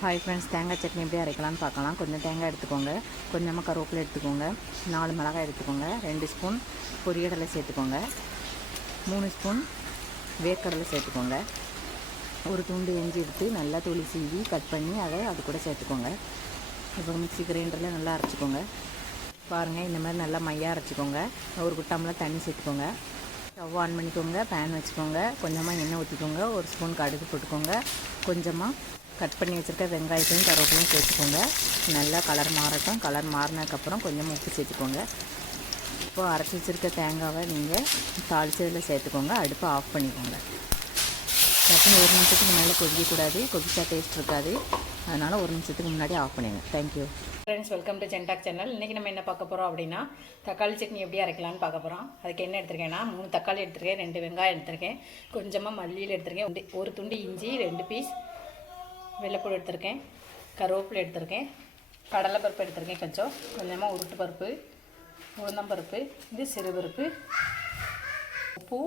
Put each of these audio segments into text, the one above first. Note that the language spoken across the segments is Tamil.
ஹாய் ஃப்ரெண்ட்ஸ் தேங்காய் சட்னி எப்படி அரைக்கலாம்னு பார்க்கலாம். கொஞ்சம் தேங்காய் எடுத்துக்கோங்க. கொஞ்சமாக கருவேப்பிலை எடுத்துக்கோங்க. நாலு மிளகாய் எடுத்துக்கோங்க. ரெண்டு ஸ்பூன் பொரியடலை சேர்த்துக்கோங்க. மூணு ஸ்பூன் வேர்க்கடலை சேர்த்துக்கோங்க. ஒரு துண்டு இஞ்சி எடுத்து நல்லா துளி சீவி கட் பண்ணி அதை அது கூட சேர்த்துக்கோங்க. இப்போ மிக்சி கிரைண்டரில் நல்லா அரைச்சிக்கோங்க. பாருங்கள் இந்த மாதிரி நல்லா மையாக அரைச்சிக்கோங்க. ஒரு குட்டாமில் தண்ணி சேர்த்துக்கோங்க. ஸ்டவ் ஆன் பண்ணிக்கோங்க பேன் வச்சுக்கோங்க. கொஞ்சமாக எண்ணெய் ஊற்றிக்கோங்க ஒரு ஸ்பூன் கடுகு போட்டுக்கோங்க. கொஞ்சமாக கட் பண்ணி வச்சுருக்க வெங்காயத்தையும் கருவேப்பிலையும் சேர்த்துக்கோங்க. நல்லா கலர் மாறட்டும். கலர் மாறினதுக்கப்புறம் கொஞ்சமாக உப்பு சேர்த்துக்கோங்க. இப்போ அரைச்சி வச்சுருக்க தேங்காவை நீங்கள் தாளிச்சதில் சேர்த்துக்கோங்க. அடுப்பை ஆஃப் பண்ணிக்கோங்க. சட்னி ஒரு நிமிஷத்துக்கு மேலே கொதிக்கக்கூடாது. கொதிச்சா டேஸ்ட் இருக்காது. அதனால் ஒரு நிமிஷத்துக்கு முன்னாடி ஆஃப் பண்ணிடுங்க. Thank you friends welcome to CENTAC channel இன்றைக்கி நம்ம என்ன பார்க்க போகிறோம் அப்படின்னா தக்காளி சட்னி எப்படி அரைக்கலாம்னு பார்க்க போகிறோம் அதுக்கு என்ன எடுத்திருக்கேன்னா மூணு தக்காளி எடுத்திருக்கேன் ரெண்டு வெங்காயம் எடுத்திருக்கேன். கொஞ்சமாக மல்லியில் எடுத்திருக்கேன். ஒரு துண்டு இஞ்சி ரெண்டு பீஸ் வெள்ளைப்பூடு எடுத்திருக்கேன் கருவேப்பிலை எடுத்திருக்கேன் கடலைப்பருப்பு எடுத்திருக்கேன் கொஞ்சம். கொஞ்சமாக உருட்டு பருப்பு உளுந்தம்பருப்பு இது சிறுபருப்பு உப்பு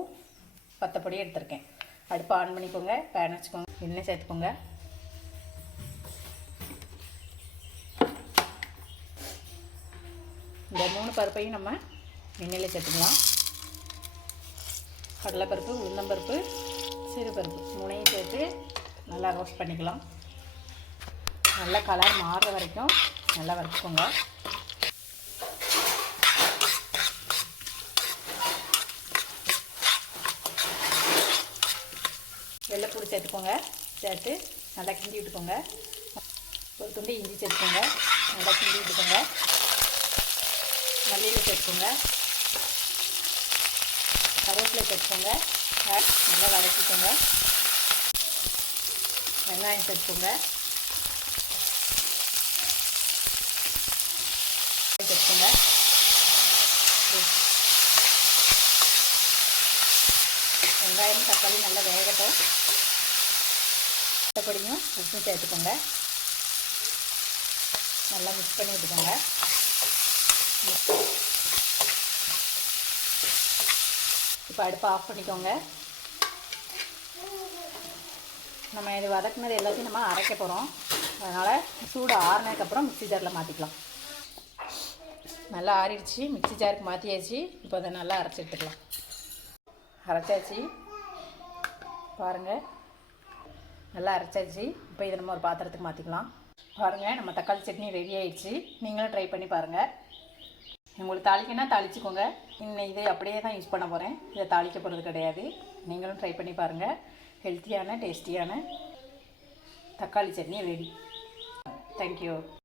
பத்தப்பொடி எடுத்திருக்கேன். அடுப்பு ஆன் பண்ணிக்கோங்க பேன் வச்சுக்கோங்க எண்ணெய் சேர்த்துக்கோங்க. இந்த மூணு பருப்பையும் நம்ம எண்ணெயில் சேர்த்துக்கலாம். கடலைப்பருப்பு உளுந்தம்பருப்பு சிறுபருப்பு மூணையும் சேர்த்து நல்லா ரோஸ்ட் பண்ணிக்கலாம். நல்ல கலர் மாறுற வரைக்கும் நல்லா வறுத்துக்கோங்க. வெள்ளைப்பூடு சேர்த்துக்கோங்க. சேர்த்து நல்லா கிண்டி விட்டுக்கோங்க. ஒரு துண்டு இஞ்சி சேர்த்துக்கோங்க. நல்லா கிண்டி விட்டுக்கோங்க. மல்லியில் சேர்த்துக்கோங்க. கருவேப்பிலை சேர்த்துக்கோங்க. நல்லா வதக்கிக்கோங்க. வெங்காயம் சேர்த்துக்கோங்க. சேர்த்துக்கோங்க வெங்காயம் தக்காளி நல்லா வேகட்டும். மற்றபடியும் உப்பு சேர்த்துக்கோங்க. நல்லா மிக்ஸ் பண்ணி விட்டுக்கோங்க இப்போ அடுப்பை ஆஃப் பண்ணிக்கோங்க. நம்ம இது வதக்குனது எல்லாத்தையும் நம்ம அரைக்க போகிறோம் அதனால் சூடு ஆறுனதுக்கப்புறம் மிக்சி ஜாரில் மாற்றிக்கலாம் நல்லா ஆறிடுச்சு மிக்ஸி ஜாருக்கு மாற்றியாச்சு இப்போ அதை நல்லா அரைச்சி எடுத்துக்கலாம். அரைச்சாச்சு. பாருங்கள் நல்லா அரைச்சாச்சு. இப்போ இதை நம்ம ஒரு பாத்திரத்துக்கு மாற்றிக்கலாம் பாருங்கள் நம்ம தக்காளி சட்னி ரெடி ஆயிடுச்சு. நீங்களும் ட்ரை பண்ணி பாருங்கள் உங்களுக்கு தாளிக்கன்னா தாளிச்சுக்கோங்க. இன்னும் இதை அப்படியே தான் யூஸ் பண்ண போகிறேன் இதை தாளிக்க போகிறது கிடையாது. நீங்களும் ட்ரை பண்ணி பாருங்கள் ஹெல்த்தியான டேஸ்டியான தக்காளி சட்னி ரெடி தேங்க்யூ